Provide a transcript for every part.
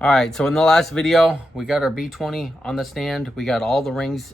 All right, so in the last video, we got our B20 on the stand. We got all the rings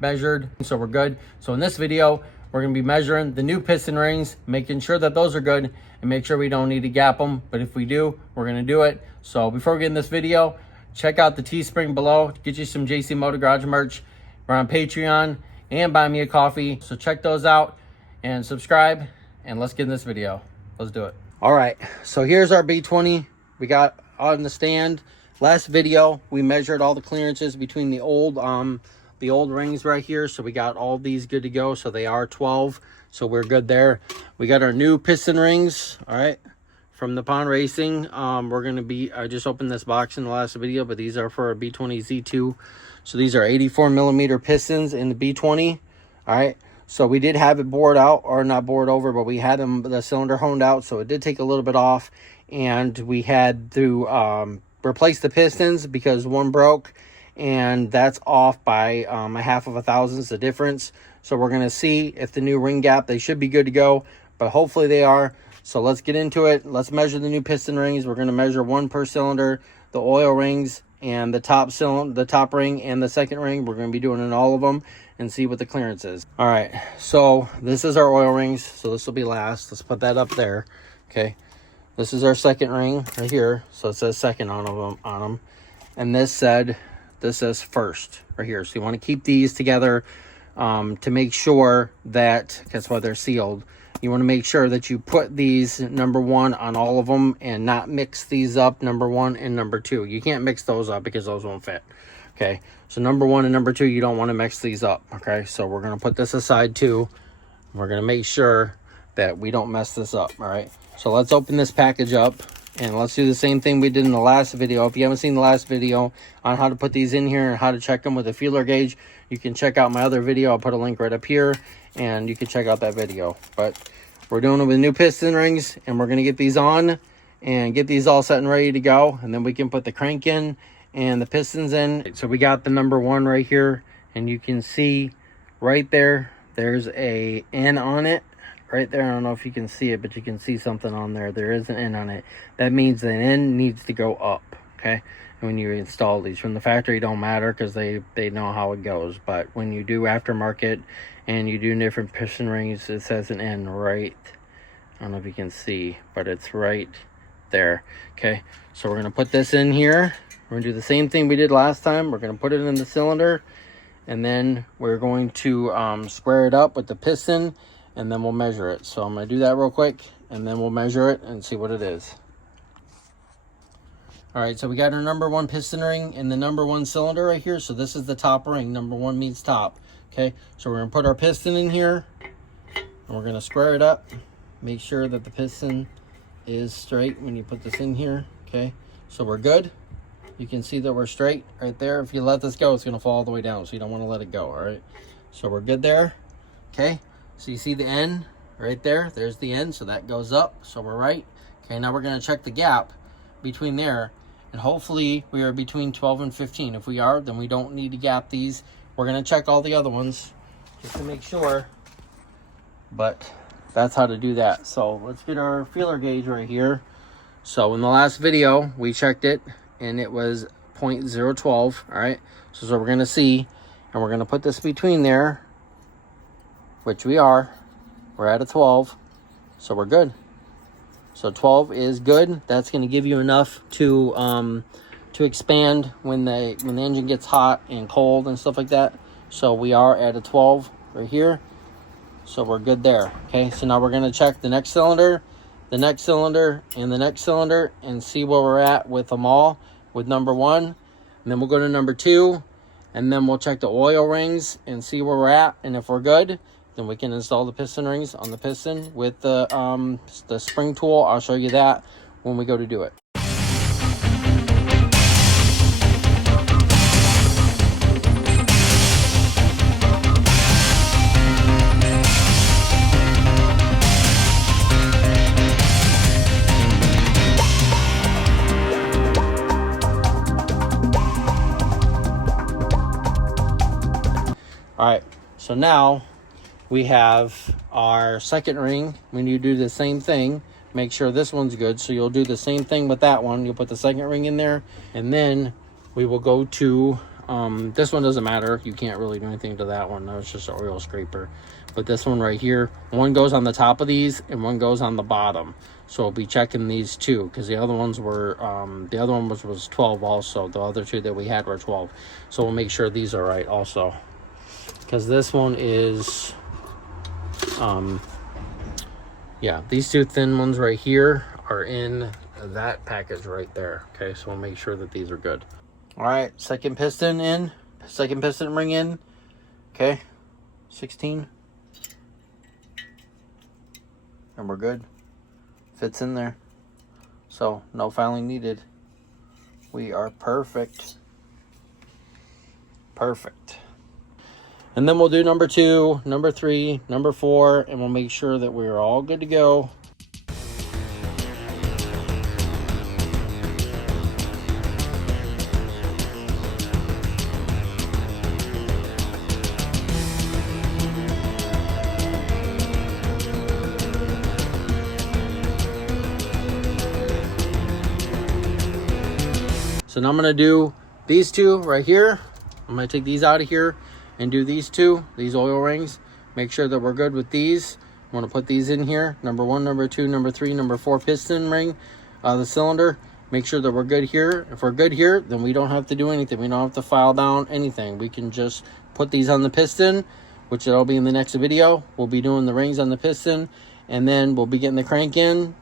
measured, so we're good. So in this video, we're gonna be measuring the new piston rings, making sure that those are good, and make sure we don't need to gap them. But if we do, we're gonna do it. So before we get in this video, check out the Teespring below to get you some JC Motor Garage merch. We're on Patreon and Buy Me a Coffee. So check those out and subscribe, and let's get in this video. Let's do it. All right, so here's our B20. We got on the stand. Last video we measured all the clearances between the old rings right here, so we got all these good to go. So they are 12, so we're good there. We got our new piston rings, all right, from Nippon Racing. We're gonna be, I just opened this box in the last video, but these are for our B20 Z2. So these are 84 millimeter pistons in the B20. All right, so we did have it bored out, or not bored over, but we had the cylinder honed out, so it did take a little bit off, and we had to replace the pistons because one broke, and that's off by a half of a thousandths the difference. So we're gonna see if the new ring gap, they should be good to go, but hopefully they are. So let's get into it. Let's measure the new piston rings. We're gonna measure one per cylinder, the oil rings, and the top cylinder, the top ring and the second ring. We're going to be doing in all of them and see what the clearance is. All right, so this is our oil rings, so this will be last. Let's put that up there. Okay, this is our second ring right here, so it says second on them, and this says first right here. So you want to keep these together to make sure that, that's why they're sealed. You want to make sure that you put these number one on all of them and not mix these up, number one and number two. You can't mix those up because those won't fit. Okay, so number one and number two, you don't want to mix these up. Okay, so we're going to put this aside too. We're going to make sure that we don't mess this up. All right, so let's open this package up and let's do the same thing we did in the last video. If you haven't seen the last video on how to put these in here and how to check them with a feeler gauge, you can check out my other video. I'll put a link right up here and you can check out that video. But we're doing it with new piston rings, and we're going to get these on and get these all set and ready to go, and then we can put the crank in and the pistons in. So we got the number one right here, and you can see right there, there's a N on it right there. I don't know if you can see it, but you can see something on there. There is an N on it. That means the N needs to go up. Okay, and when you install these from the factory, don't matter because they know how it goes. But when you do aftermarket and you do different piston rings, it says an N right, I don't know if you can see, but it's right there. Okay, so we're going to put this in here. We're going to do the same thing we did last time. We're going to put it in the cylinder, and then we're going to square it up with the piston, and then we'll measure it. So I'm going to do that real quick, and then we'll measure it and see what it is. All right, so we got our number one piston ring in the number one cylinder right here. So this is the top ring. Number one means top. Okay, so we're going to put our piston in here, and we're going to square it up. Make sure that the piston is straight when you put this in here. Okay, so we're good. You can see that we're straight right there. If you let this go, it's going to fall all the way down, so you don't want to let it go. All right, so we're good there. Okay, so you see the N right there. There's the N, so that goes up, so we're right. Okay, now we're going to check the gap between there, and hopefully we are between 12 and 15. If we are, then we don't need to gap these. We're going to check all the other ones just to make sure, but that's how to do that. So let's get our feeler gauge right here. So in the last video, we checked it, and it was 0.012, all right? So we're going to see, and we're going to put this between there, which we are. We're at a 12, so we're good. So 12 is good. That's going to give you enough to expand when the engine gets hot and cold and stuff like that. So we are at a 12 right here, so we're good there. Okay, so now we're going to check the next cylinder, the next cylinder, and the next cylinder, and see where we're at with them all with number one. And then we'll go to number two, and then we'll check the oil rings and see where we're at. And if we're good, then we can install the piston rings on the piston with the spring tool. I'll show you that when we go to do it. All right, so now we have our second ring. When you do the same thing, make sure this one's good. So you'll do the same thing with that one. You'll put the second ring in there, and then we will go to this one. Doesn't matter, you can't really do anything to that one. No, it's just an oil scraper. But this one right here, one goes on the top of these and one goes on the bottom. So we'll be checking these two, because the other ones were the other one was 12 also. The other two that we had were 12. So we'll make sure these are right also, because this one is yeah, these two thin ones right here are in that package right there. Okay, so we'll make sure that these are good. All right, second piston in, second piston ring in. Okay, 16, and we're good. Fits in there, so no filing needed. We are perfect. Perfect. And then we'll do number 2, number 3, number 4, and we'll make sure that we're all good to go. So now I'm going to do these two right here. I'm going to take these out of here and do these two, these oil rings. Make sure that we're good with these. I'm going to put these in here. Number 1, number 2, number 3, number 4 piston ring, the cylinder. Make sure that we're good here. If we're good here, then we don't have to do anything. We don't have to file down anything. We can just put these on the piston, which it'll be in the next video. We'll be doing the rings on the piston, and then we'll be getting the crank in,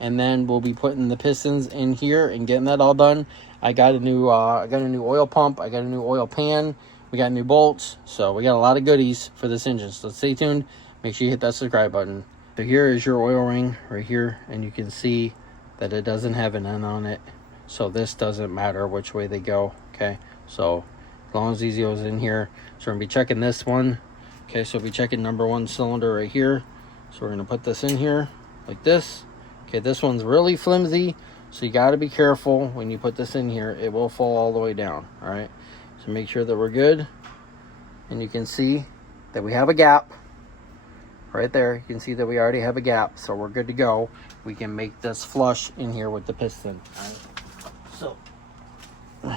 and then we'll be putting the pistons in here and getting that all done. I got a new oil pump. I got a new oil pan. We got new bolts. So we got a lot of goodies for this engine. So stay tuned. Make sure you hit that subscribe button. So here is your oil ring right here, and you can see that it doesn't have an end on it. So this doesn't matter which way they go. Okay. So as long as these goes in here, so we're gonna be checking this one. Okay. So we'll be checking number 1 cylinder right here. So we're gonna put this in here like this. Okay. This one's really flimsy, so you got to be careful when you put this in here. It will fall all the way down. All right, so make sure that we're good. And you can see that we have a gap right there. You can see that we already have a gap, so we're good to go. We can make this flush in here with the piston. All right. So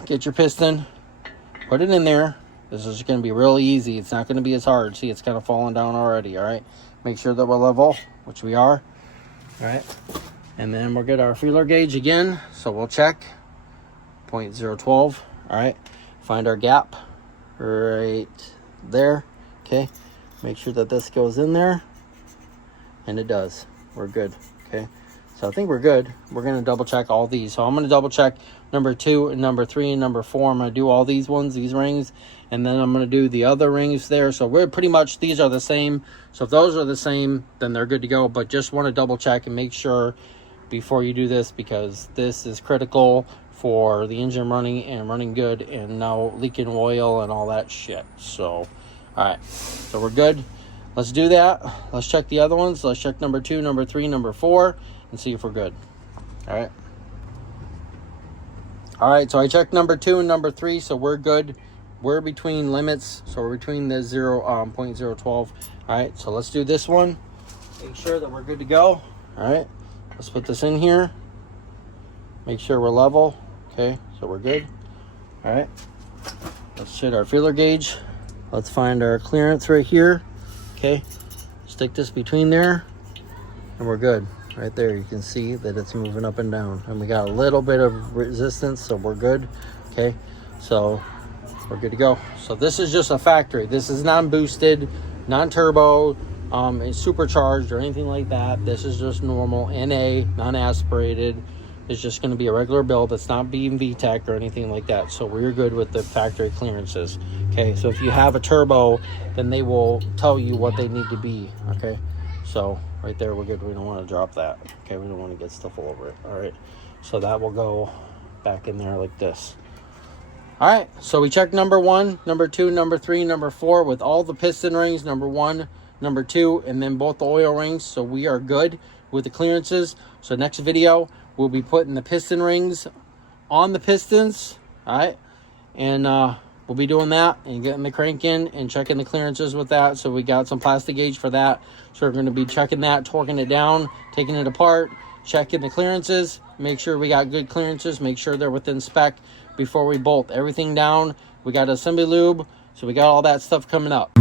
get your piston, put it in there. This is going to be really easy. It's not going to be as hard. See, it's kind of falling down already. All right, make sure that we're level, which we are. All right, and then we'll get our feeler gauge again. So we'll check 0.012. All right, find our gap right there. Okay, make sure that this goes in there, and it does. We're good. Okay, so I think we're good. We're going to double check all these. So I'm going to double check number 2 and number 3 and number 4. I'm going to do all these ones, these rings, and then I'm going to do the other rings there. So we're pretty much, these are the same. So if those are the same, then they're good to go. But just want to double check and make sure before you do this, because this is critical for the engine running and running good and no leaking oil and all that shit. So all right, so we're good. Let's do that. Let's check the other ones. Let's check number 2, number 3, number 4, and see if we're good. All right. All right, so I checked number 2 and number 3, so we're good. We're between limits, so we're between the 0.012. All right, so let's do this one. Make sure that we're good to go. All right, let's put this in here. Make sure we're level. Okay, so we're good. All right, let's hit our feeler gauge. Let's find our clearance right here. Okay, stick this between there, and we're good. Right there, you can see that it's moving up and down, and we got a little bit of resistance, so we're good. Okay, so we're good to go. So this is just a factory. This is non-boosted, non-turbo, and supercharged or anything like that. This is just normal NA, non-aspirated. It's just going to be a regular build. It's not being VTEC or anything like that. So we're good with the factory clearances. Okay, so if you have a turbo, then they will tell you what they need to be. Okay, so right there, we're good. We don't want to drop that. Okay, we don't want to get stuff all over it. All right, so that will go back in there like this. All right, so we checked number 1, number 2, number 3, number 4 with all the piston rings, number 1, number 2, and then both the oil rings. So we are good with the clearances. So next video, we'll be putting the piston rings on the pistons. All right, and we'll be doing that and getting the crank in and checking the clearances with that. So we got some plastic gauge for that. So we're going to be checking that, torquing it down, taking it apart, check in the clearances, make sure we got good clearances, make sure they're within spec before we bolt everything down. We got assembly lube, so we got all that stuff coming up.